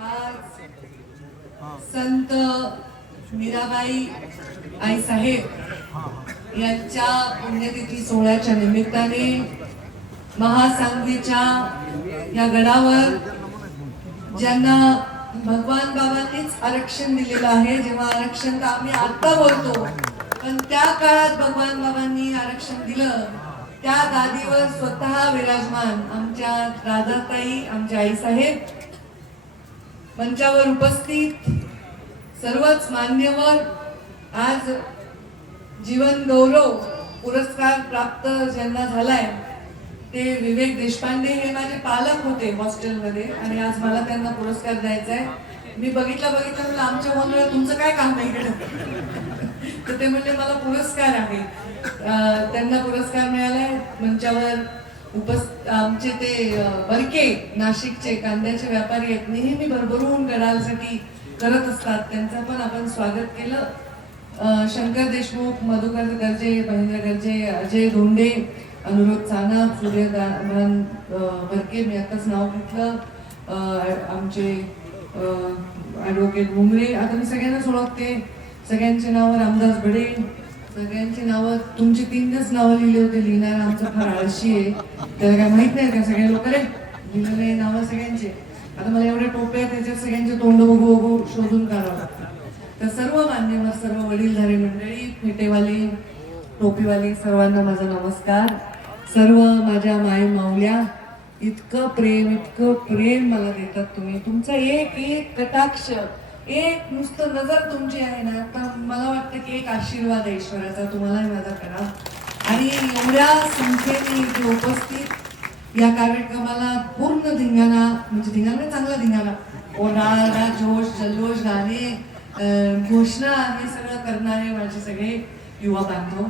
आज संत मीराबाई आई साहेब यांच्या पुण्यतिथी सोहळ्याच्या निमित्ताने महासांगवीच्या या गडावर ज्यांना भगवान बाबांनीच आरक्षण दिलेलं आहे जेव्हा आरक्षण तर आम्ही आता बोलतो पण त्या काळात भगवान बाबांनी आरक्षण दिलं त्या गादीवर स्वतः विराजमान आमच्या राधाताई आमच्या आईसाहेब मंचावर उपस्थित सर्वच मान्यवर आज जीवन गौरव पुरस्कार प्राप्त ज्यांना झालाय ते विवेक देशपांडे हे माझे पालक होते हॉस्टेलमध्ये आणि आज मला त्यांना पुरस्कार द्यायचा आहे मी बघितलं बघितलं म्हणलं आमच्या मुलाला तुमचं काय काम आहे तर ते म्हणले मला पुरस्कार आहे. त्यांना पुरस्कार मिळालाय. मंचावर उपस आमचे ते बरके नाशिकचे कांद्याचे व्यापारी आहेत. नेहमी भरभरून गडालसाठी करत असतात. त्यांचं पण आपण स्वागत केलं. शंकर देशमुख मधुकर गर्जे महेंद्र गर्जे अजय धोंडे अनुरोध सानप सूर्यदान बरके मी आताच नाव घेतलं. आमचे ॲडव्होकेट मुंगरे. आता मी सगळ्यांनाच ओळखते सगळ्यांचे नाव रामदास बडे. सगळ्यांची नावं तुमची तीनच नावं लिहिली होते लिहिणार आमचं फार आळशी आहे. त्याला काय माहीत नाही का सगळे लोक रे. लिहिलेले नावं सगळ्यांचे. आता मला एवढ्या टोप्या त्याच्यात सगळ्यांचे तोंड बघू बघू शोधून काढावं लागतं. तर सर्व मान्यवर सर्व वडीलधारी मंडळी फेटेवाली टोपीवाली सर्वांना माझा नमस्कार. सर्व माझ्या माय माऊल्या इतकं प्रेम इतकं प्रेम मला देतात तुम्ही. तुमचा एक एक कटाक्ष. एक नुसतं नजर तुमची आहे ना तर मला वाटतं की एक आशीर्वाद आहे ईश्वराचा तुम्हालाही माझा करा. आणि एवढ्या संख्येने इथे उपस्थित या कार्यक्रमाला पूर्ण धिंगाणा म्हणजे धिंगाणा चांगला धिंगाणा. ओढाळा जोश जल्लोष गाणे घोषणा हे सगळं करणारे माझे सगळे युवा बांधव.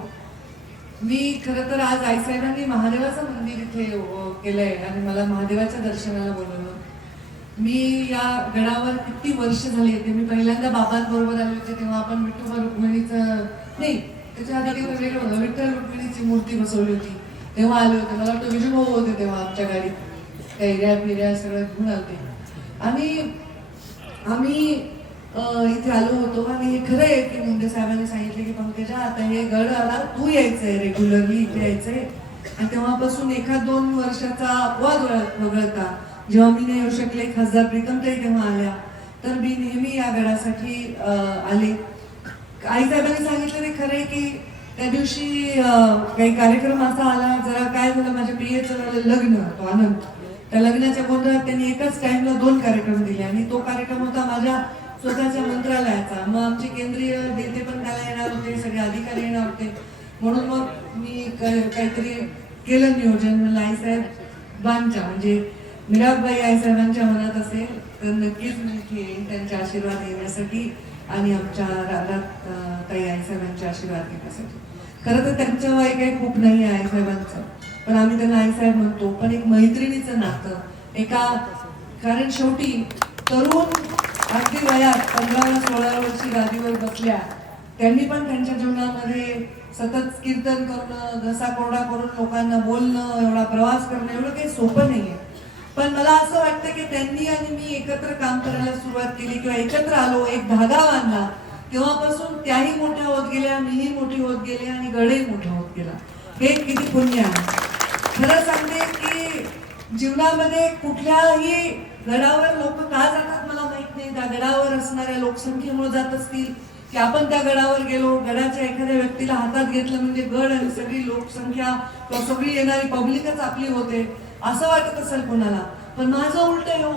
मी खरं तर आज आईसाहेबांनी महादेवाचं मंदिर इथे केलंय आणि मला महादेवाच्या दर्शनाला बोलवलं मी या गडावर किती वर्ष झाली ते मी पहिल्यांदा बाबांबरोबर आले होते तेव्हा आपण विठोबा रुक्मिणीचं नाही त्याच्या आधी वेगळं होतं. विठ्ठल रुक्मिणीची मूर्ती बसवली होती. तेव्हा आले होते. मला वाटतं विजूभाऊ होते तेव्हा आमच्या गाडीत त्या एरिया फिर्या सगळं घेऊन आलते. आणि आम्ही इथे आलो होतो आणि हे खरं आहे की मुंडे साहेबांनी सांगितले की पंकजा आता हे गड आला तू यायचंय रेग्युलरली इथे यायचंय. आणि तेव्हापासून एखाद दोन वर्षाचा अपवाद वगळता. जेव्हा मी नाही येऊ शकले खासदार प्रीतमताई तेव्हा आल्या तर मी नेहमी या गडासाठी आले. आईसाहेबांनी सांगितलं ते खरं आहे की त्या दिवशी काही कार्यक्रम असा आला जरा काय झालं माझ्या प्रियचं लग्न तो आनंद त्या लग्नाच्या गोंधळात त्यांनी एकाच टाइमला दोन कार्यक्रम दिले आणि तो कार्यक्रम होता माझ्या स्वतःच्या मंत्रालयाचा. मग आमचे केंद्रीय नेते पण त्याला येणार होते सगळे अधिकारी येणार होते. म्हणून मग मी काहीतरी केलं नियोजन म्हणलं आईसाहेब बांच्या म्हणजे निरभबाई आई साहेबांच्या मनात असेल तर नक्कीच मी इथे येईन त्यांचे आशीर्वाद घेण्यासाठी आणि आमच्या राधात ताई आई आईसाहेबांचे आशीर्वाद घेण्यासाठी. खरं तर त्यांचं वय काही खूप नाही आहे आईसाहेबांचं पण आम्ही त्यांना आईसाहेब म्हणतो पण एक मैत्रिणीचं नातं एका कारण शेवटी तरुण अगदी वयात पंधरा सोळा वर्षी गादीवर बसल्या त्यांनी पण त्यांच्या जीवनामध्ये सतत कीर्तन करणं घसा कोरडा करून लोकांना बोलणं एवढा प्रवास करणं एवढं काही सोपं नाहीये. पण मला असं वाटतं की त्यांनी आणि मी एकत्र काम करायला सुरुवात केली किंवा एकत्र आलो एक धागा बांधला तेव्हापासून त्याही मोठ्या होत गेल्या मीही मोठी होत गेले आणि गडही मोठा होत गेला. हे किती पुण्य आहे. खरं सांगते की जीवनामध्ये कुठल्याही गडावर लोक का जातात मला माहीत नाही. त्या गडावर असणाऱ्या लोकसंख्येमुळे जात असतील की आपण त्या गडावर गेलो गडाच्या एखाद्या व्यक्तीला हातात घेतलं म्हणजे गड आणि सगळी लोकसंख्या किंवा सगळी येणारी पब्लिकच आपली होते. असं वाटत असेल कोणाला. पण माझं उलट हो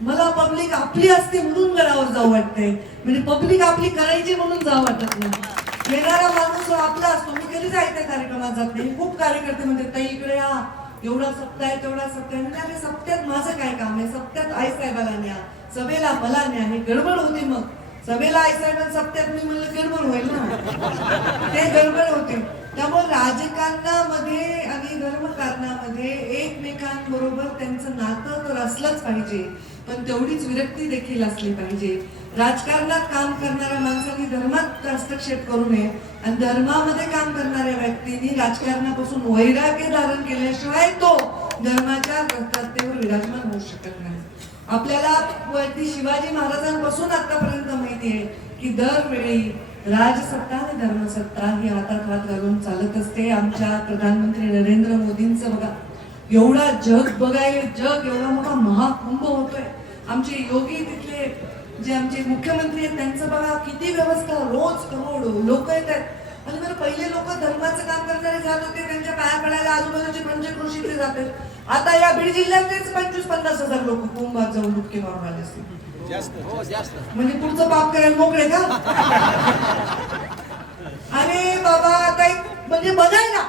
मला पब्लिक आपली असते म्हणून गडावर जाऊ वाटते म्हणजे पब्लिक आपली करायची म्हणून जाऊ वाटत नाही. येणारा माणूस आपला असतो मी कधी जायच्या कार्यक्रमात जात नाही. खूप कार्यकर्ते म्हणते ताई इकडे या. एवढा सप्ताह आहे तेवढा सप्ताह म्हणजे अरे सप्त्यात माझं काय काम आहे? सप्त्यात आई साहेबाला न्या. सभेला मला न्या. हे गडबड होती मग. सभेला आई साहेबांना सप्त्यात मी म्हणलं गडबड होईल ना. ते गडबड होते. त्यामुळे राजकारणामध्ये आणि धर्मकारणामध्ये एकमेकांबरोबर त्यांचं नातं तर असलंच पाहिजे पण तेवढीच विरक्ती देखील असली पाहिजे. राजकारणात काम करणाऱ्या माणसांनी धर्मात हस्तक्षेप करू नये आणि धर्मामध्ये काम करणाऱ्या व्यक्तींनी राजकारणापासून वैराग्य धारण केल्याशिवाय तो धर्माच्या रस्त्यावर विराजमान होऊ शकत नाही. आपल्याला शिवाजी महाराजांपासून आतापर्यंत माहिती आहे की दरवेळी राजसत्ता आणि धर्मसत्ता ही हातात हात घालून चालत असते. आमच्या प्रधानमंत्री नरेंद्र मोदींचं बघा एवढा जग बघायला जग एवढा मोठा महाकुंभ होतोय. आमचे योगी तिथले जे आमचे मुख्यमंत्री आहेत त्यांचं बघा किती व्यवस्था रोज करोड लोक येत आहेत. आणि बरं पहिले लोक धर्माचं काम करणारे जात होते त्यांच्या पाया पडायला आजूबाजूचे पंचक्रोशीतले जाते आता या बीड जिल्ह्यातलेच पंचवीस पन्नास हजार लोक कुंभात जाऊन डुबके मारून आले असतील. म्हणजे पुढचं पाप करायला मोकळे का? अरे बाबा आता एक म्हणजे बघायला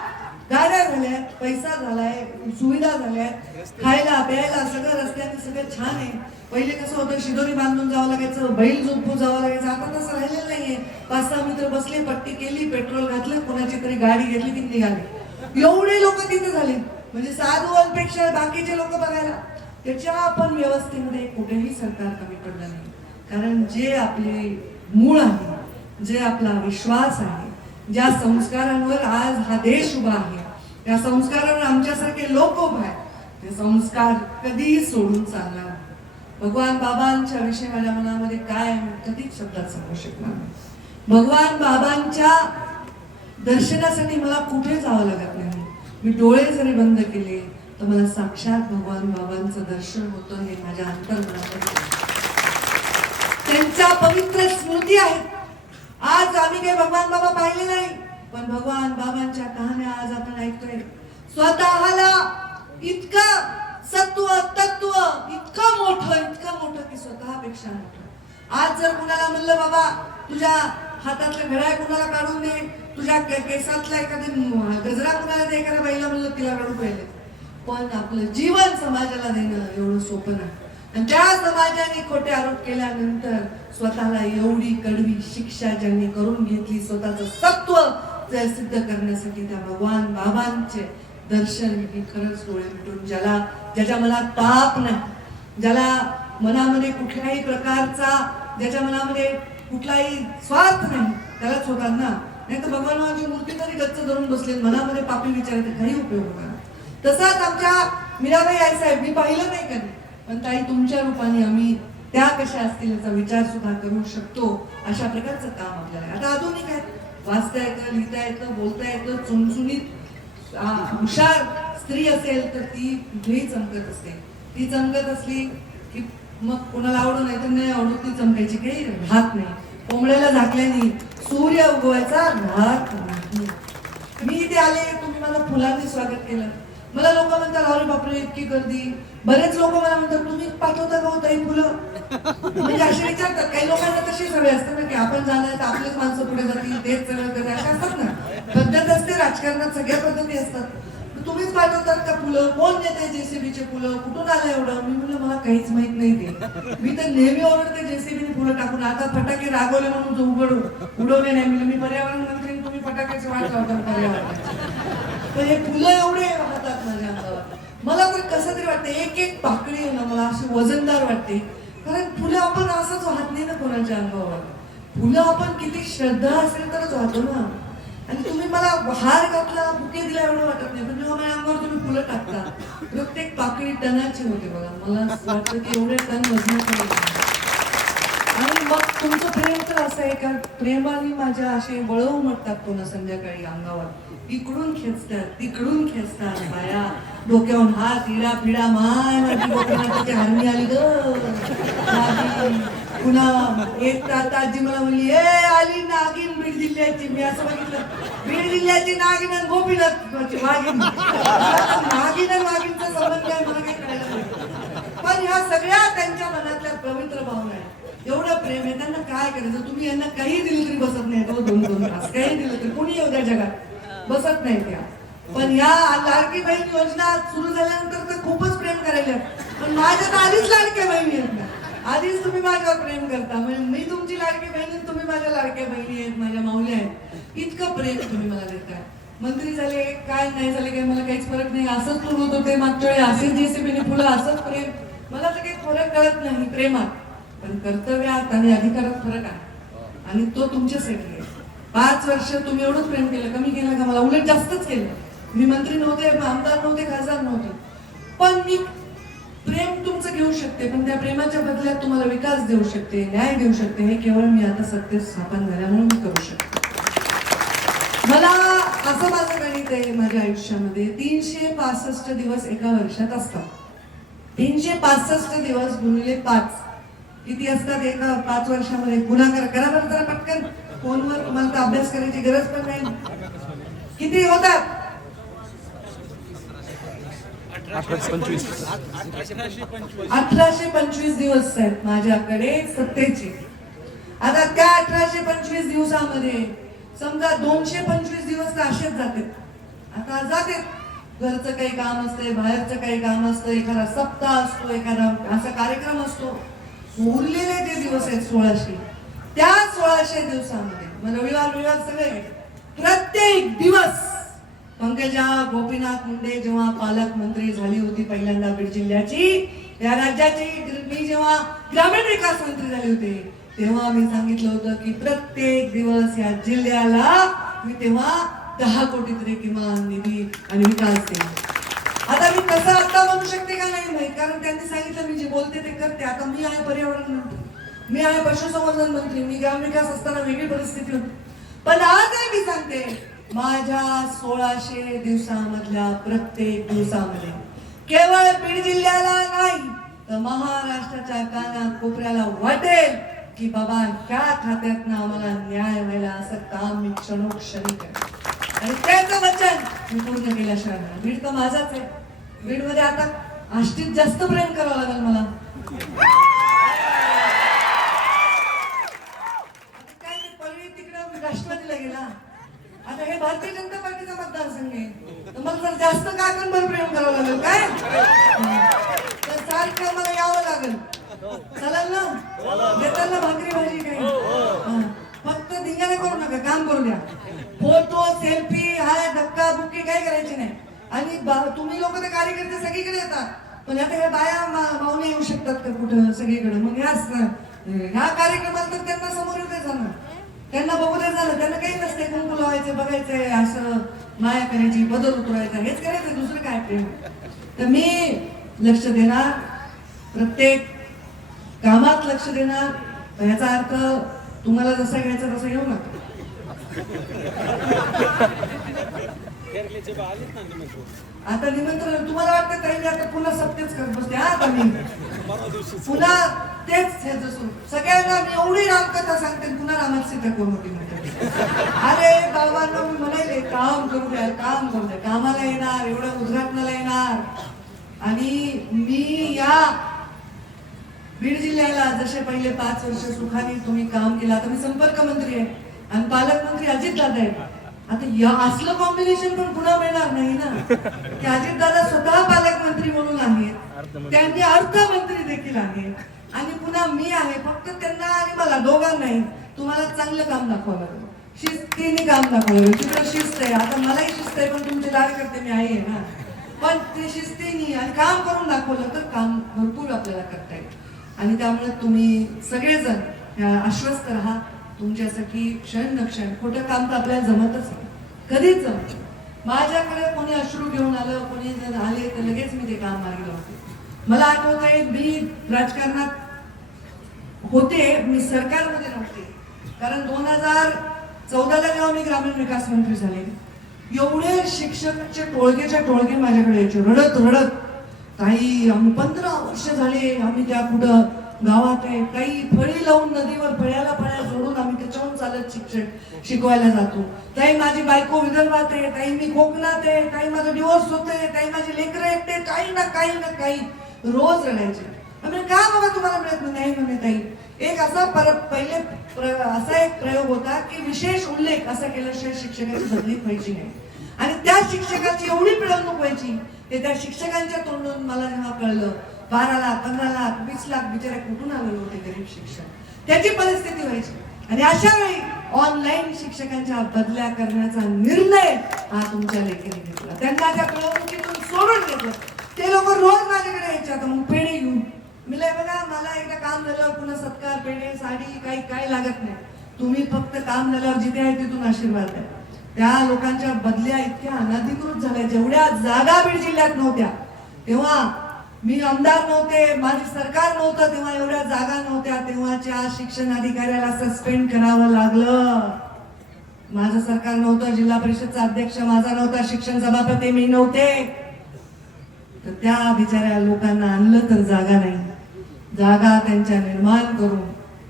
गाड्या झाल्या पैसा झालाय सुविधा झाल्या. खायला प्यायला सगळं रस्त्याने सगळं छान आहे. पहिले कसं होतं शिदोरी बांधून जावं लागायचं बैल झोपू जावं लागायचं. आता तसं राहिलेलं नाहीये. पाच सहा मित्र बसले पट्टी केली पेट्रोल घातलं कोणाची तरी गाडी घेतली की निघाली. एवढे लोक तिथे झाले. म्हणजे साधूंपेक्षा बाकीचे लोक बघायला. त्याच्या पण व्यवस्थेमध्ये कुठेही सरकार कमी पडलं नाही. कारण जे आपले मूळ आहे जे आपला विश्वास आहे ज्या संस्कारांवर आज हा देश उभा आहे त्या संस्कारांवर आमच्यासारखे लोक उभे आहेत ते संस्कार कधीही सोडून चालणार भगवान बाबांच्या विषयी माझ्या मनामध्ये काय आहे, कधीच शब्दात सांगू शकणार भगवान बाबांच्या दर्शनासाठी मला कुठे जावं लागत नाही? मी डोळे जरी बंद केले तर मला साक्षात भगवान बाबांचं दर्शन होतं हे माझ्या अंतर्मनात त्यांच्या पवित्र स्मृती आहेत आज आम्ही काही भगवान बाबा पाहिले नाही पण भगवान बाबांच्या कहाण्या आज आपण ऐकतोय. स्वतःला इतकं सत्व तत्व इतकं मोठं इतकं मोठं की स्वतःपेक्षा मोठं. आज जर कुणाला म्हणलं बाबा तुझ्या हातातलं घड्याळ कुणाला काढून दे? तुझ्या केसातला एखादी गजरा कुणाला दे? एखाद्या बाईला म्हणलं तिला काढून पाहिजे पण आपलं जीवन समाजाला देणं एवढं सोपं नाही. आणि त्या समाजाने खोटे आरोप केल्यानंतर स्वतःला एवढी कडवी शिक्षा ज्यांनी करून घेतली स्वतःचं सत्व सिद्ध करण्यासाठी त्या भगवान बाबांचे दर्शन हे खरंच डोळे मिटून ज्याला ज्याच्या मनात पाप नाही ज्याला मनामध्ये कुठल्याही प्रकारचा ज्याच्या मनामध्ये कुठलाही स्वार्थ नाही त्यालाच स्वतः ना. नाही तर भगवान मूर्ती तरी गच्च धरून बसले मनामध्ये पापी विचारायचे काही उपयोग होणार तसाच आमच्या मीराबाई आई साहेब मी पाहिलं नाही कधी. पण ताई तुमच्या रूपाने आम्ही त्या कशा असतील याचा विचार सुद्धा करू शकतो अशा प्रकारचं काम आपल्याला आता आधुनिक आहे. वाचता येतं लिहिता येतं बोलता येतं चुणचुणीत हुशार स्त्री असेल तर ती कुठेही चमकत असते. ती चमकत असली की मग कोणाला आवडू नाही तर नाही आवडू ती चमकायची काही राहत नाही. कोंबड्याला झाकल्याने सूर्य उगवायचा राहत नाही. मी इथे आले तुम्ही मला फुलांनी स्वागत केलं. मला लोक म्हणतात अरे बापरे इतकी गर्दी. बरेच लोक मला म्हणतात तुम्ही पाठवता का होता ताई फुलं? म्हणजे असे विचारतात. काही लोकांना तशी सवय असते ना की आपण जाणार तर आपलेच माणसं पुढे जातील तेच सगळं अशा असतात ना. पद्धत असते राजकारणात सगळ्या पद्धती असतात. तुम्हीच पाठवतात का फुलं? कोण नेते जेसीबीचे फुलं? कुठून आलं एवढं? मी म्हणलं मला काहीच माहीत नाही ते. मी तर नेहमी ओरडते जेसीबीने फुलं टाकून आता फटाके रागवले म्हणून जो उघडू उडवले नाही. म्हणलं मी पर्यावरण मंत्री तुम्ही फटाक्याची वाट लावता पर्यावरण तर हे फुलं एवढे मला तर कसं तरी वाटतं एक एक पाकळी आहे ना मला अशी वजनदार वाटते. कारण फुलं आपण असंच वाहत नाही ना कोणाच्या अंगावर. फुलं आपण किती श्रद्धा असेल तरच वाहतो ना. आणि तुम्ही मला हार घातला बुके दिला एवढं वाटत नाही. पण जेव्हा माझ्या अंगावर तुम्ही फुलं टाकता प्रत्येक पाकळी टनाची होते बघा. मला वाटतं की एवढे टन वजन मग तुमचं प्रेम तर असं आहे का? प्रेमाने माझ्या असे वळव म्हणतात पुन्हा संध्याकाळी अंगावर. इकडून खेचतात तिकडून खेचतात बाया. डोक्यावर हात इडा पिडा माय माझी डोक्याची आली ग. पुन्हा एक तात आजी मला म्हणली ए आली नागिन बीड जिल्ह्याची. मी असं बघितलं. बीड जिल्ह्याची नागिन आणि गोपीनाथ मागिन. नागिन आणि वाघीनचा संबंध आहे मला काही कळायला पण ह्या सगळ्या त्यांच्या मनातल्या पवित्र भावना आहेत. एवढं प्रेम आहे त्यांना काय करायचं? तुम्ही यांना काही दिलं तरी बसत नाही तो दोन दोन तास. काही दिलं तरी. कोणी येऊ द्या जगात? बसत नाही त्या. पण या लाडकी बहीण योजना सुरू झाल्यानंतर तर खूपच प्रेम करायला पण माझ्या तर आधीच लाडक्या बहिणी आहेत ना. आधीच तुम्ही माझ्यावर प्रेम करता. म्हणजे मी तुमची लाडकी बहिणी तुम्ही माझ्या लाडक्या बहिणी आहेत माझ्या माऊल्या आहेत. इतकं प्रेम तुम्ही मला देताय. मंत्री झाले काय नाही झाले काय मला काहीच फरक नाही. असंच तू होत होते मागच्या वेळी. असेच जेसीबीने फुलं असंच प्रेम. मला तर काही फरक कळत नाही प्रेमात. पण कर्तव्यात आणि अधिकारात फरक आहे. आणि तो तुमच्यासाठी आहे. पाच वर्ष तुम्ही एवढंच प्रेम केलं कमी केलं का? मला उलट जास्तच केलं. मी मंत्री नव्हते आमदार नव्हते खासदार नव्हते. पण मी प्रेम तुमचं घेऊ शकते पण त्या प्रेमाच्या बदल्यात तुम्हाला विकास देऊ शकते न्याय देऊ शकते. हे केवळ मी आता सत्य स्थापन झाल्यामुळे मी करू शकते. मला असं माझं गणित आहे माझ्या आयुष्यामध्ये तीनशे पासष्ट दिवस एका वर्षात असतात. तीनशे पासष्ट दिवस गुणले पाच. किती असतात एका पाच वर्षामध्ये? गुन्हागार करा बरं जरा पटकन. फोनवर तुम्हाला तर अभ्यास करायची गरज पण नाही. किती होतात? अठराशे पंचवीस. दिवस आहेत माझ्याकडे सत्तेचे. आता त्या अठराशे पंचवीस दिवसामध्ये समजा दोनशे पंचवीस दिवस तर असेच जाते. आता जाते. घरचं काही काम असते बाहेरचं काही काम असतं एखादा सप्ताह असतो एखादा असा कार्यक्रम असतो. उरलेले जे दिवस आहेत सोळाशे. त्या सोळाशे दिवसामध्ये मग रविवार रविवार सगळे प्रत्येक दिवस पंकजा गोपीनाथ मुंडे जेव्हा पालकमंत्री झाली होती पहिल्यांदा बीड जिल्ह्याची या राज्याची मी जेव्हा ग्रामीण विकास मंत्री झाले होते तेव्हा मी सांगितलं होतं की प्रत्येक दिवस या जिल्ह्याला मी तेव्हा दहा कोटी तरी किमान निधी आणि विकास देईल आता मी कसं आता म्हणू शकते का नाही माहीत? कारण त्यांनी सांगितलं मी जे बोलते ते करते. आता मी आहे पर्यावरण मंत्री. मी आहे पशुसंवर्धन मंत्री. मी ग्रामविकास असताना वेगळी परिस्थिती होती. पण आज आहे मी सांगते माझ्या सोळाशे दिवसामधल्या प्रत्येक दिवसामध्ये केवळ बीड जिल्ह्याला नाही तर महाराष्ट्राच्या कानात कोपऱ्याला वाटेल की बाबा ह्या खात्यातनं आम्हाला न्याय व्हायला असं काम मी क्षणोक्षणी करेन आणि त्याचं वचन मी पूर्ण केल्याशिवाय बीड तर माझाच आहे. बीडमध्ये आता आष्टीत जास्त प्रेम करावं लागेल मला. काय पळवी तिकडं राष्ट्रवादीला गेला. आता हे भारतीय जनता पार्टीचा मतदारसंघ आहे. तर मला जर जास्त काकांवर प्रेम करावं लागेल काय? तर सारखं मला यावं लागेल. चालेल ना? देताल ना भाकरी भाजी काही. फक्त धिंगाणे करू नका काम करू द्या. फोटो सेल्फी हाय धक्का बुक्की काही करायची नाही. आणि बा- तुम्ही लोक ते कार्यकर्ते सगळीकडे येतात. पण आता ह्या बाया मा- माऊने येऊ शकतात का कुठं सगळीकडे? मग ह्या ह्या कार्यक्रमात तर त्यांना समोर येते झालं त्यांना बघू दे झालं. त्यांना काही नसते कुंकू लावायचे बघायचे असं माया करायची बदल उतरायचा हेच करायचं. दुसरं काय प्रेम तर मी लक्ष देणार. प्रत्येक कामात लक्ष देणार. याचा अर्थ तुम्हाला जसा घ्यायचा तसा घेऊ नका. आता निमंत्रण तुम्हाला वाटतं ताई आता पुन्हा सत्तेच करत बसते हा आता मी. पुन्हा तेच हे जसं सगळ्यांना मी एवढी रामकथा सांगते पुन्हा रामाची सीता करू होती अरे बाबांना मी म्हणाले काम करू द्या काम करू द्या. कामाला येणार एवढं उद्घाटनाला येणार. आणि मी या बीड जिल्ह्याला जसे पहिले पाच वर्ष सुखाने तुम्ही काम केलं आता मी संपर्क मंत्री आहे. आणि पालकमंत्री अजित दादा आहेत आता या असलं कॉम्बिनेशन पण पुन्हा मिळणार नाही ना? की अजित दादा स्वतः पालकमंत्री म्हणून आहेत. त्यांनी अर्थमंत्री देखील आहेत. आणि पुन्हा मी आहे. फक्त त्यांना आणि मला दोघांनाही तुम्हाला चांगलं काम दाखवावं लागेल शिस्तीने काम दाखवलं लागेल शिस्त आहे. आता मलाही शिस्त आहे पण तुमचे लाड करते मी आई आहे ना. पण ते शिस्तीने आणि काम करून दाखवलं तर काम भरपूर आपल्याला करता येईल. आणि त्यामुळे तुम्ही सगळेजण आश्वस्त राहा. तुमच्यासाठी क्षण न क्षण खोटं काम तर आपल्याला जमतच नाही कधीच जमत माझ्याकडे कोणी अश्रू घेऊन आलं कोणी जर आले तर लगेच मी ते काम मार्गी लावते. मला आठवत आहे मी राजकारणात होते मी सरकारमध्ये नव्हते. कारण दोन हजार चौदाला जेव्हा मी ग्रामीण विकास मंत्री झाले एवढे शिक्षकचे टोळगेच्या टोळगे माझ्याकडे यायचे. रडत रडत. काही आम्ही पंधरा वर्ष झाले आम्ही त्या कुठं गावात आहे. काही फळी लावून नदीवर फळ्याला फळ्या सोडून आम्ही त्याच्याहून चालत शिक्षक शिकवायला जातो. ताई माझी बायको विदर्भात आहे. ताई मी कोकणात आहे. ताई माझं डिवोर्स होते ताई माझी लेकरं एकटे काही ना काही ना काही रोज रडायचे. म्हणजे का बाबा तुम्हाला मिळत नाही? नाही म्हणे ताई. एक असा पर पहिले प्र- असा एक प्रयोग होता की विशेष उल्लेख असा केल्याशिवाय शिक्षकाची बदली व्हायची नाही. आणि त्या शिक्षकाची एवढी पिळवणूक व्हायची ते त्या शिक्षकांच्या तोंडून मला जेव्हा कळलं बारा लाख पंधरा लाख वीस लाख बिचारे कुठून आलेले होते गरीब शिक्षक? त्याची परिस्थिती व्हायची. आणि अशा वेळी ऑनलाईन शिक्षकांच्या बदल्या करण्याचा निर्णय हा तुमच्या लेखीने घेतला. त्यांना त्या कळवणुकीतून सोडून घेतलं. ते लोक रोज माझ्याकडे यायचे. आता मग पेढे घेऊन. मी बघा मला एकदा काम झाल्यावर पुन्हा सत्कार पेढे साडी काही काही लागत नाही. तुम्ही फक्त काम झाल्यावर जिथे आहे तिथून आशीर्वाद द्या. त्या लोकांच्या बदल्या इतक्या अनधिकृत झाल्या. जेवढ्या जागा बीड जिल्ह्यात नव्हत्या तेव्हा मी आमदार नव्हते माझे सरकार नव्हतं तेव्हा एवढ्या जागा नव्हत्या तेव्हाच्या शिक्षण अधिकाऱ्याला सस्पेंड करावं लागलं. माझं सरकार नव्हतं जिल्हा परिषदचा अध्यक्ष माझा नव्हता शिक्षण सभापती मी नव्हते. तर त्या बिचाऱ्या लोकांना आणलं तर जागा नाही. जागा त्यांच्या निर्माण करून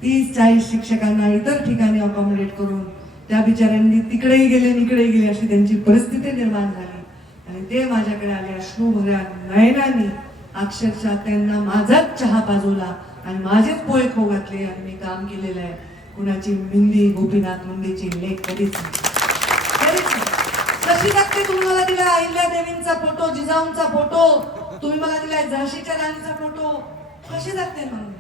तीस चाळीस शिक्षकांना इतर ठिकाणी अकॉमोडेट करून त्या बिचाऱ्यांनी तिकडेही गेले निकडे गेले अशी त्यांची परिस्थिती निर्माण झाली. आणि ते माझ्याकडे आले अश्रू भऱ्या नयनांनी. अक्षरशः त्यांना माझाच चहा पाजवला आणि माझेच पोळे खो घातले आणि मी काम केलेलं आहे. कुणाची मिंदी गोपीनाथ मुंडेची लेख कधीच नाही. कशी लागते तुम्ही मला दिला अहिल्या देवींचा फोटो जिजाऊंचा फोटो. तुम्ही मला दिलाय झाशीच्या राणीचा फोटो. कशी लागते म्हणून.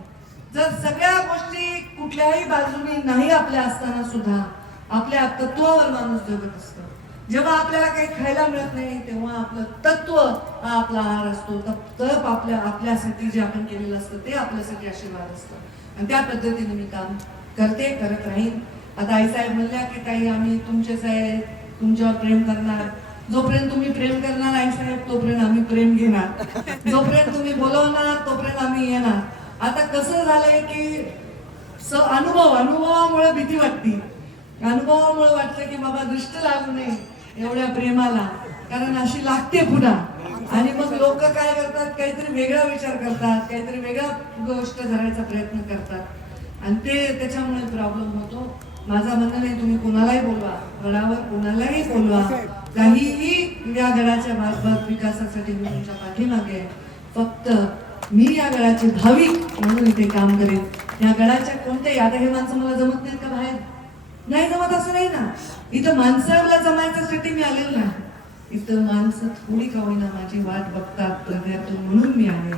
जर सगळ्या गोष्टी कुठल्याही बाजूनी नाही आपल्या असताना सुद्धा आपल्या तत्वावर माणूस जगत असतो. जेव्हा आपल्याला काही खायला मिळत नाही तेव्हा आपलं तत्व हा आपला आहार असतो. तप तप आपल्या आपल्यासाठी जे आपण केलेलं असतं ते आपल्यासाठी आशीर्वाद असतं. आणि त्या पद्धतीने मी काम करते करत राहीन. आता आईसाहेब म्हणल्या की ताई आम्ही तुमचेच आहे तुमच्यावर प्रेम करणार. जोपर्यंत तुम्ही प्रेम करणार आईसाहेब तोपर्यंत आम्ही प्रेम घेणार. जोपर्यंत तुम्ही बोलवणार तोपर्यंत आम्ही येणार. आता कसं झालंय की स अनुभव अनुभवामुळे भीती वाटते. अनुभवामुळे वाटतं की बाबा दृष्ट लागू नये. एवढ्या प्रेमाला. कारण अशी लागते पुन्हा. आणि मग लोक काय करतात? काहीतरी वेगळा विचार करतात. काहीतरी वेगळा गोष्ट धरायचा प्रयत्न करतात. आणि ते त्याच्यामुळे प्रॉब्लेम होतो. माझा म्हणणं नाही तुम्ही कोणालाही बोलवा. गडावर कोणालाही बोलवा. काहीही या गडाच्या मार्फत विकासासाठी मी तुमच्या पाठीमागे फक्त मी या गडाचे भाविक म्हणून इथे काम करेन. या गडाच्या कोणत्याही यादही माणसं मला जमत नाहीत का बाहेर? नाही जमत असं नाही ना. इथं माणसाला जमायच्यासाठी मी आलेलो नाही. इथं माणसं थोडी का होईना माझी वाट बघतात हृदयातून म्हणून मी आले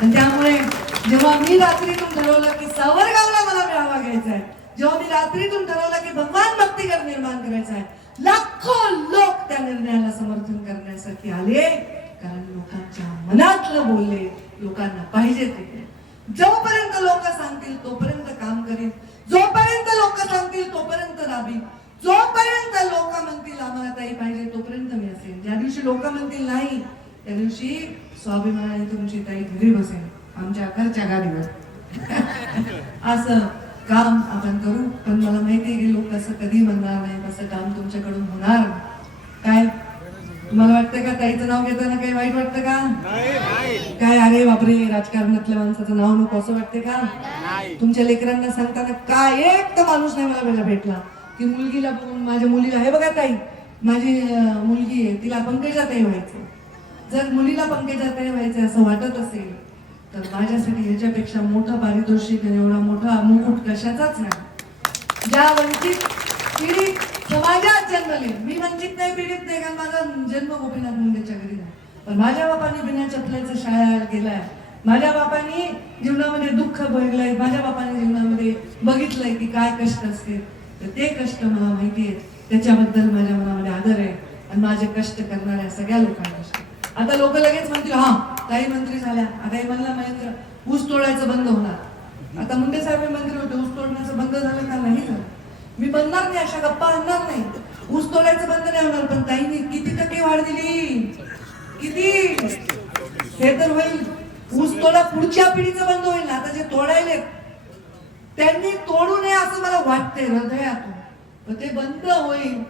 आणि त्यामुळे जेव्हा मी रात्रीतून ठरवलं की सावरगावला मला मेळावा घ्यायचा आहे जेव्हा मी रात्रीतून ठरवलं की भगवान भक्तीकर निर्माण करायचा आहे लाखो लोक त्या निर्णयाला समर्थन करण्यासाठी आले. कारण लोकांच्या मनातलं बोलले लोकांना पाहिजे ते. जोपर्यंत लोक सांगतील तोपर्यंत काम करीन. जोपर्यंत लोक सांगतील तोपर्यंत दाबी. जोपर्यंत लोक म्हणतील आम्हाला ताई पाहिजे तोपर्यंत मी असेल ज्या दिवशी लोक म्हणतील नाही त्या दिवशी स्वाभिमानाने तुमची ताई घरी बसेल आमच्या घरच्या गाडीवर. असं काम आपण करू. पण मला माहिती आहे की लोक असं कधी म्हणणार नाही तसं काम तुमच्याकडून होणार नाही. तुम्हाला वाटतं का ताईचं नाव घेताना काही वाईट वाटतं का? काय अरे बापरे राजकारणातल्या माणसाचं नाव नको असं वाटते का? तुमच्या लेकरांना सांगताना काय एक तर माणूस नाही मला भेटला. की मुलगीला माझ्या मुलीला हे बघा ताई माझी मुलगी आहे तिला पंकजाताई व्हायचं. जर मुलीला पंकजाताई व्हायचं असं वाटत असेल तर माझ्यासाठी ह्याच्यापेक्षा मोठं पारितोषिक आणि एवढा मोठा मुकुट कशाचाच नाही. ज्या वंचित समाजात जन्मले. मी वंचित नाही पीडित नाही कारण माझा जन्म गोपीनाथ मुंडेच्या घरी पण माझ्या बापाने बिना चपल्याचं शाळा गेलाय. माझ्या बापाने जीवनामध्ये दुःख बघलंय माझ्या बापाने जीवनामध्ये बघितलंय की काय कष्ट असते तर ते कष्ट मला माहिती आहेत. त्याच्याबद्दल माझ्या मनामध्ये आदर आहे. आणि माझे कष्ट करणाऱ्या सगळ्या लोकांना आता लोक लगेच म्हणतील हा काही मंत्री झाल्या. आता हे म्हणला महेंद्र ऊस तोडायचं बंद होणार. आता मुंडे साहेब मंत्री होते. ऊस तोडण्याचं बंद झालं का? नाही झालं. मी बनणार नाही अशा गप्पा आणणार नाही. ऊस तोडायचं बंद नाही होणार पण ताईंनी किती टक्के वाढ दिली? किती? हे तर होईल. ऊस तोडा पुढच्या पिढीचं बंद होईल आता जे तोडायले त्यांनी तोडू नये असं मला वाटतंय हृदयातून. पण ते बंद होईल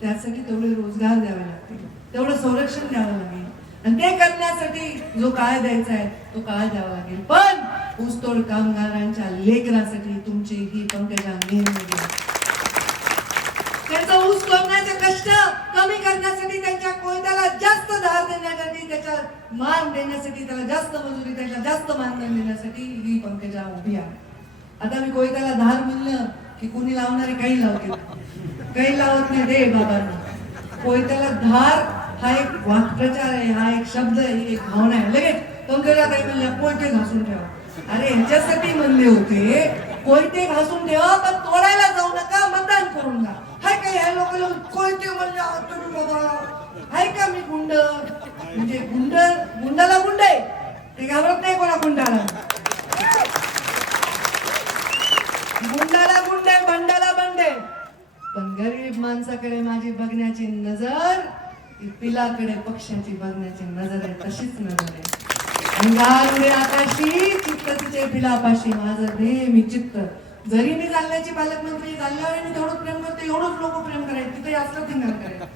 त्यासाठी तेवढे रोजगार द्यावे लागतील. तेवढं संरक्षण द्यावं लागेल. आणि ते करण्यासाठी जो काळ द्यायचा आहे तो काळ द्यावा लागेल. पण ऊसतोड कामगारांच्या लेखनासाठी तुमची ही पंकजा नेहमी कष्ट कमी करण्यासाठी त्यांच्या कोयत्याला जास्त धार देण्यासाठी त्याच्या मान देण्यासाठी त्याला जास्त मजुरी त्याला जास्त मानधन देण्यासाठी ही पंकजा उभी आहे. आता मी कोयत्याला धार म्हणलं की कुणी लावणारे काही लावते काही लावत नाही दे बाबांना. कोयत्याला धार हा एक वाक्प्रचार आहे हा एक शब्द आहे ही एक भावना आहे. लगेच पंकजा काही म्हणल्या कोयते घासून ठेवा. अरे ह्याच्यासाठी म्हणले होते कोयते घासून ठेवा पण तोडायला जाऊ नका मतदान करून जा हाय का ह्या लोक कोयते म्हणजे तुम्ही बाबा? हाय का मी गुंड? म्हणजे गुंड गुंडाला गुंड आहे. ते घाबरत नाही कोणा गुंडाला. गुंडाला गुंड आहे बंडाला बंड आहे. पण गरीब माणसाकडे माझी बघण्याची नजर पिलाकडे पक्ष्याची बघण्याची नजर आहे तशीच नजर आहे. अंगारुडे आकाशी चित्त तिचे पिलापाशी माझं नेहमी चित्त. जरी मी जालन्याची पालकमंत्री जालन्यावर मी तेवढं प्रेम करते एवढंच लोक प्रेम करायचे तिथे असलं थिंगर करायचं.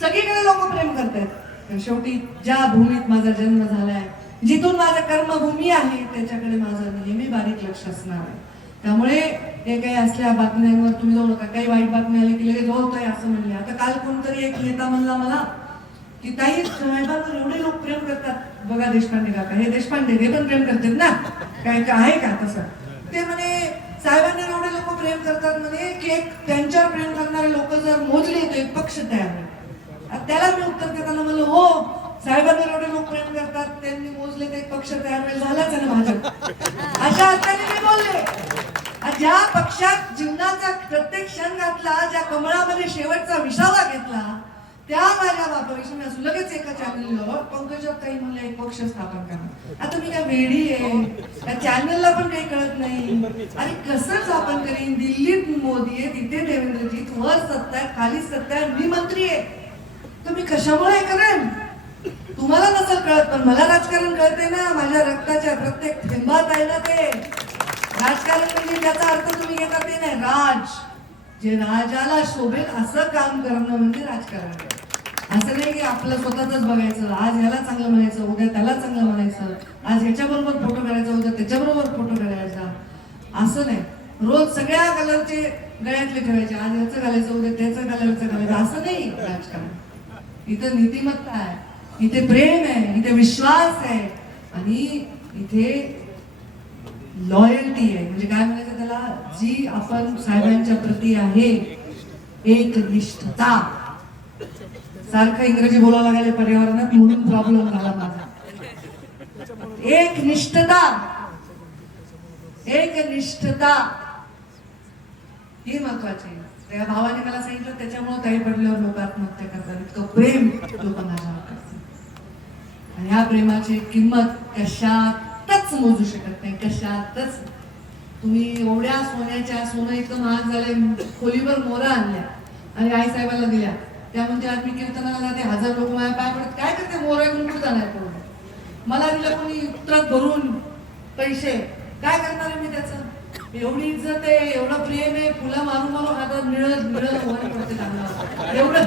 सगळीकडे लोक प्रेम करतात. शेवटी ज्या भूमीत माझा जन्म झालाय जिथून माझं कर्मभूमी आहे त्याच्याकडे माझं नेहमी बारीक लक्ष असणार आहे. त्यामुळे हे काही असल्या बातम्यांवर तुम्ही जाऊ नका. काही वाईट बातमी आली की लगेच होतोय असं म्हणले. आता काल कोणतरी एक नेता म्हणला मला की ताई साहेबांवर एवढे लोक प्रेम करतात. बघा देशपांडे काका हे देशपांडे हे पण प्रेम करतात ना? काय काय आहे का तसं? ते म्हणे साहेबांना एवढे लोक प्रेम करतात म्हणे की एक त्यांच्यावर प्रेम करणारे लोक जर मोजले तर एक पक्ष तयार होईल. त्याला मी उत्तर देताना म्हणलं हो साहेबांना एवढे लोक प्रेम करतात त्यांनी मोजले तर एक पक्ष तयार होईल झालाच आहे ना भाजप. अशा अर्थाने मी बोलले. ज्या पक्षात जीवनाचा प्रत्येक क्षण घातला ज्या कमळामध्ये शेवटचा विसावा घेतला त्या माझ्या बापाविषयी मी असू लगेच एका चॅनलवर पंकजात काही म्हणलं एक पक्ष स्थापन करा. आता मी काय वेडी आहे? त्या चॅनलला पण काही कळत नाही. आणि कसं स्थापन करीन? दिल्लीत मोदी आहे तिथे देवेंद्रजीत वर सत्ता आहे खाली सत्ता आहे मी मंत्री आहे. तर मी कशामुळे करेन? तुम्हाला नसेल कळत पण मला राजकारण कळते ना. माझ्या रक्ताच्या प्रत्येक थेंबात आहे ना ते. राजकारण म्हणजे त्याचा अर्थ तुम्ही घेता ते नाही. राज. जे राजाला शोभेल असं काम करणं म्हणजे राजकारण. आहे. असं नाही की आपलं स्वतःच बघायचं आज ह्याला चांगलं म्हणायचं उद्या त्याला चांगलं म्हणायचं आज ह्याच्याबरोबर फोटो करायचा उद्या त्याच्याबरोबर फोटो करायचा. असं नाही. रोज सगळ्या कलरचे गळ्यातले ठेवायचे. आज ह्याचं घालायचं उद्या त्याचं कलरचं घालायचं. असं नाही राजकारण. इथं नीतिमत्ता आहे. इथे प्रेम आहे. इथे विश्वास आहे. आणि इथे लॉयल्टी आहे. म्हणजे काय म्हणायचं त्याला? जी आपण साहेबांच्या प्रती आहे एक निष्ठता सारखं इंग्रजी बोलावं लागले पर्यावरणात म्हणून प्रॉब्लेम झाला माझा. एक निष्ठता. एक निष्ठता. ही महत्वाची त्या भावाने मला सांगितलं त्याच्यामुळे काही पडल्यावर लोक आत्महत्या करतात. इतकं प्रेम लोक माझ्यावर आणि ह्या प्रेमाची किंमत कशातच मोजू शकत नाही. कशातच तुम्ही एवढ्या सोन्याच्या सोनं इतकं महाग झालंय खोलीवर मोरा आणल्या आणि आई साहेबाला दिल्या. त्या म्हणजे आज मी कीर्तनाला जाते हजार लोक माझ्या पाय पडत काय करते मोर घेऊन कुठं जाणार पडून मला दिलं कोणी उतरत भरून पैसे. काय करणार आहे मी त्याचं? एवढी इज्जत आहे एवढं प्रेम आहे फुलं मारून मारून हातात मिळत मिळत वर पडते चांगलं. एवढं.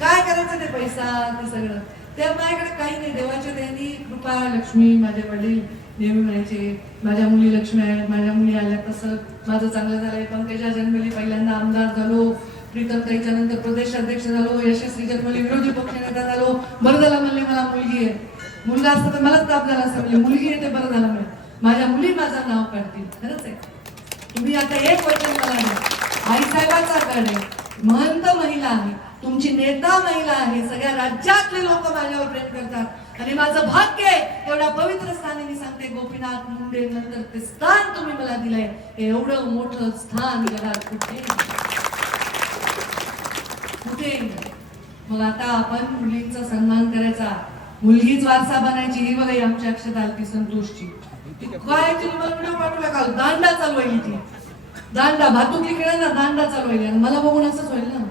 काय करायचं ते पैसा ते सगळं. त्या माझ्याकडे काही नाही. देवाच्या त्यांनी कृपा लक्ष्मी माझे वडील नेहमी म्हणायचे माझ्या मुली लक्ष्मी आहेत माझ्या मुली आल्या तसं माझं चांगलं झालंय. पंकजा जन्मली पहिल्यांदा आमदार झालो. प्रीतम ताईच्या नंतर प्रदेश अध्यक्ष झालो यशस्वी जन्मली विरोधी पक्षनेता झालो. बरं झालं म्हणले मला मुलगी आहे. मुलगा असतं तर मलाच ताप झाला असं म्हणले मुलगी आहे ते बरं झालं म्हणजे माझ्या मुली माझं नाव काढतील. खरंच आहे. तुम्ही आता एक वचन मला द्या. आई साहेबाचा आहे. महंत महिला आहे. तुमची नेता महिला आहे. सगळ्या राज्यातले लोक माझ्यावर प्रेम करतात. आणि माझं भाग्य आहे. एवढ्या पवित्र स्थानी मी सांगते गोपीनाथ मुंडे नंतर ते स्थान तुम्ही मला दिलंय. एवढं मोठं स्थान जगात कुठे कुठे मग आता आपण मुलींचा सन्मान करायचा. मुलगीच वारसा बनायची ही बघा आमच्या अक्षत आलती संतोषची काय तिने मला व्हिडिओ पाठवला काल? दांडा चालवायली ती. दांडा भातुकली खेळ ना दांडा चालवायली. आणि मला बघून असंच होईल ना.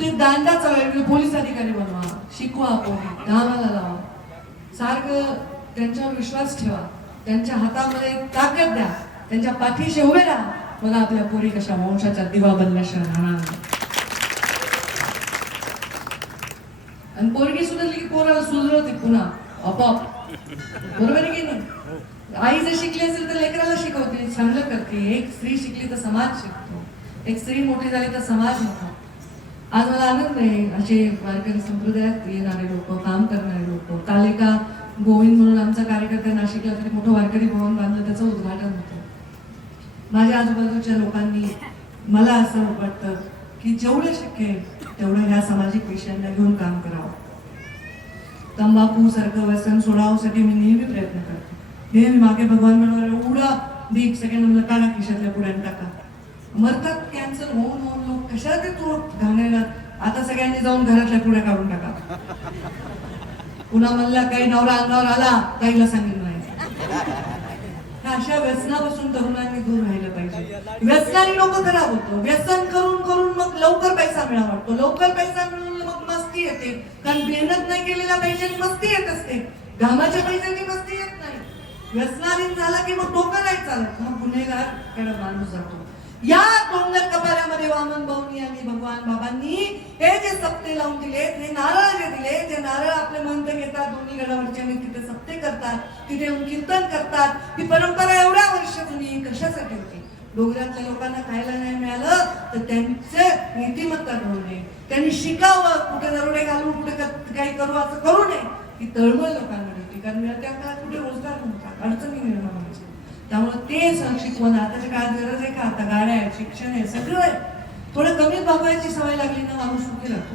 ते दांडा चालवायला पोलीस अधिकारी बनवा. शिकवा आपण. धामाला लावा. सारखं त्यांच्यावर विश्वास ठेवा. त्यांच्या हातामध्ये ताकद द्या. त्यांच्या पाठीशी उभे राहा. बघा आपल्या पोरी कशा वंशाच्या दिवा बनल्याशिवाय राहणार. आणि पोरगी सुधारली की पोराला सुधरवते पुन्हा आपोआप. बरोबर आहे की नाही? आई जर शिकली असेल तर लेकराला शिकवते चांगलं करते. एक स्त्री शिकली तर समाज शिकतो. एक स्त्री मोठी झाली तर समाज होतो आज मला आनंद आहे असे वारकरी संप्रदायात येणारे लोक काम करणारे लोक कालिका गोविंद म्हणून आमचा कार्यकर्ता नाशिकला तरी मोठं वारकरी भवन बांधलं त्याचं उद्घाटन होतं. माझ्या आजूबाजूच्या लोकांनी मला असं वाटतं की जेवढं शक्य आहे तेवढं ह्या सामाजिक विषयांना घेऊन काम करावं. तंबाखू सारखं व्यसन सोडावसाठी मी नेहमी प्रयत्न करते. नेहमी मागे भगवान म्हणणार एवढा दीप सगळ्यांना म्हणलं काढा खिशातल्या पुढ्यानं टाका. मरतात कॅन्सर होऊन होऊन लोक कशा ते तो घालायला? आता सगळ्यांनी जाऊन घरातल्या पुढ्या काढून टाका. पुन्हा म्हणला काही नवरा अंगावर आला काहीला सांगितलं नाही. अशा व्यसनापासून तरुणांनी दूर राहिलं पाहिजे. व्यसनाने लोक खराब होतो. व्यसन करून करून मग लवकर पैसा मिळा वाटतो. लवकर पैसा मिळून मग मस्ती येते. कारण मेहनत नाही केलेल्या पैशाने मस्ती येत असते. घामाच्या पैशाची मस्ती येत नाही. व्यसनाधीन झाला की मग डोकं नाही चालत. मग गुन्हेगार माणूस जातो. या डोंगर कपाऱ्यामध्ये वामन भाऊनी आणि भगवान बाबांनी हे जे सप्ते लावून दिले हे नारळ जे दिले जे नारळ आपले मंत्र घेतात दोन्ही गडावरचे आणि तिथे सप्ते करतात तिथे येऊन कीर्तन करतात. ही परंपरा एवढ्या वर्ष जुनी कशासाठी होती? डोंगरातल्या लोकांना खायला नाही मिळालं तर त्यांचे नीतिमत्ता ठेवू नये. त्यांनी शिकावं कुठे दरोडे घालून कुठे काही करू असं करू नये. ही तळमळ लोकांमध्ये होती. कारण त्या काळात कुठे रोजगार नव्हता अडचणी निर्माण व्हायच्या त्यामुळे ते सण शिकवण आताच्या काळात गरज आहे का? आता गाड्या आहेत शिक्षण आहे सगळं आहे. थोडं कमी भागवायची सवय लागली ना माणूस सुखी राहतो.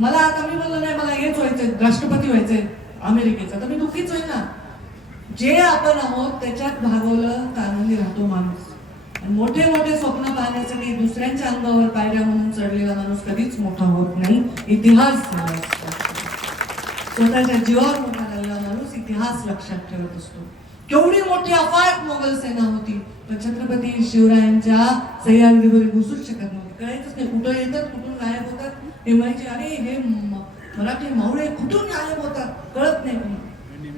मला आता मी म्हणलं नाही मला हेच व्हायचंय. राष्ट्रपती व्हायचंय अमेरिकेचा. तर मी दुःखीच होईल ना. जे आपण आहोत त्याच्यात भागवलं तर आनंदी राहतो माणूस. आणि मोठे मोठे स्वप्न पाहण्यासाठी दुसऱ्यांच्या अंगावर पायऱ्या म्हणून चढलेला माणूस कधीच मोठा होत नाही. इतिहास स्वतःच्या जीवावर मोठा झालेला माणूस इतिहास लक्षात ठेवत असतो. केवढी मोठी अफाट मोगल सेना होती पण छत्रपती शिवरायांच्या सह्याद्रीवर घुसूच शकत नव्हती. कळायचंच नाही कुठं येतात कुठून गायब होतात. हे म्हणायचे अरे हे मराठी मावळे कुठून गायब होतात? कळत नाही कोणी.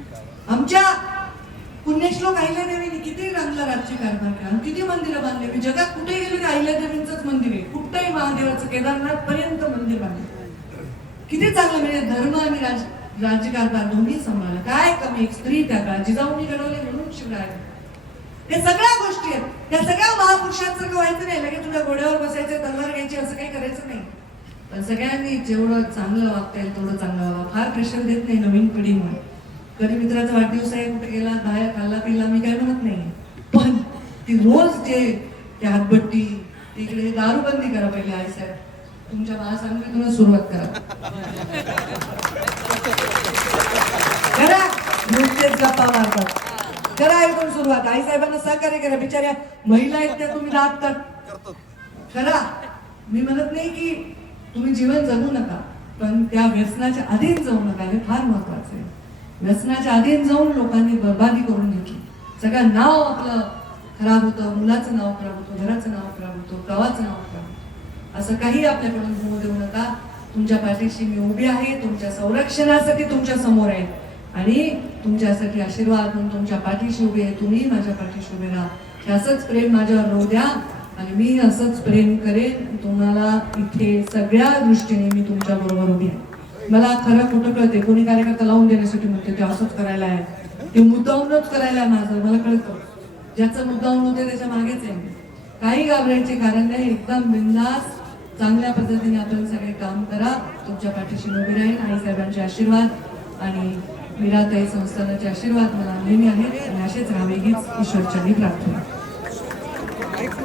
आमच्या पुण्यश्लोक अहिल्यादेवीने किती रंगला राज्य कारभार केला. आणि किती मंदिरं बांधले. मी जगात कुठे गेले की अहिल्यादेवींचंच मंदिर आहे? कुठंही महादेवाचं केदारनाथ पर्यंत मंदिर बांधले. किती चांगलं म्हणजे धर्म आणि राज राज्यकारभार दोन्ही सांभाळलं काय कमी? स्त्री त्या काळात जिजाऊंनी घडवले म्हणून शिवराय. या सगळ्या गोष्टी आहेत. त्या सगळ्या महापुरुषांसारखं व्हायचं नाही. लगेच तुझ्या घोड्यावर बसायचं तलवार घ्यायची असं काही करायचं नाही. पण सगळ्यांनी जेवढं चांगलं वागता येईल तेवढं चांगलं व्हावं. फार प्रेशर देत नाही नवीन पिढीमुळे कधी मित्राचा वाढदिवस आहे कुठे गेला बाहेर खाल्ला पिल्ला मी काय म्हणत नाही. पण ती रोज जे त्या हातभट्टी तिकडे दारूबंदी करा पहिले आई साहेब. तुमच्या महासंघटनेतूनच सुरुवात करा. करा. नुकतेच गप्पा मारतात. करा ऐकून सुरुवात. आई साहेबांना सहकार्य करा. बिचाऱ्या महिला आहेत त्या तुम्ही दाबतात. करा. मी म्हणत नाही की तुम्ही जीवन जगू नका पण त्या व्यसनाच्या अधीन जाऊ नका. हे फार महत्वाचं आहे. व्यसनाच्या अधीन जाऊन लोकांनी बर्बादी करून घेतली. सगळं नाव आपलं खराब होतं. मुलाचं नाव खराब होतं. घराचं नाव खराब होतं. गावाचं नाव खराब असं काही आपल्याकडून होऊ देऊ नका. तुमच्या पाठीशी मी उभी आहे तुमच्या संरक्षणासाठी तुमच्यासमोर आहे. आणि तुमच्यासाठी आशीर्वाद म्हणून तुमच्या पाठीशी उभी आहे. तुम्ही माझ्या पाठीशी उभे राहा. असंच प्रेम माझ्यावर राहू द्या. आणि मी असंच प्रेम करेन तुम्हाला इथे सगळ्या दृष्टीने मी तुमच्या बरोबर उभी आहे. मला खरं कुठं कळते कोणी कार्यकर्ता लावून देण्यासाठी म्हणते ते असंच करायला आहे. ते मुद्दाहूनच करायला आहे माझं. मला कळतं. ज्याचं मुद्दाहून होते त्याच्या मागेच आहे. काही घाबरायचे कारण नाही. एकदम बिंदास चांगल्या पद्धतीने आपण सगळे काम करा. तुमच्या पाठीशी उभी राहील आणि साहेबांचे आशीर्वाद आणि मीराताई संस्थानाचे आशीर्वाद. मला नेहमी आहेत आणि असेच राहावे हीच ईश्वरच्या प्रार्थना.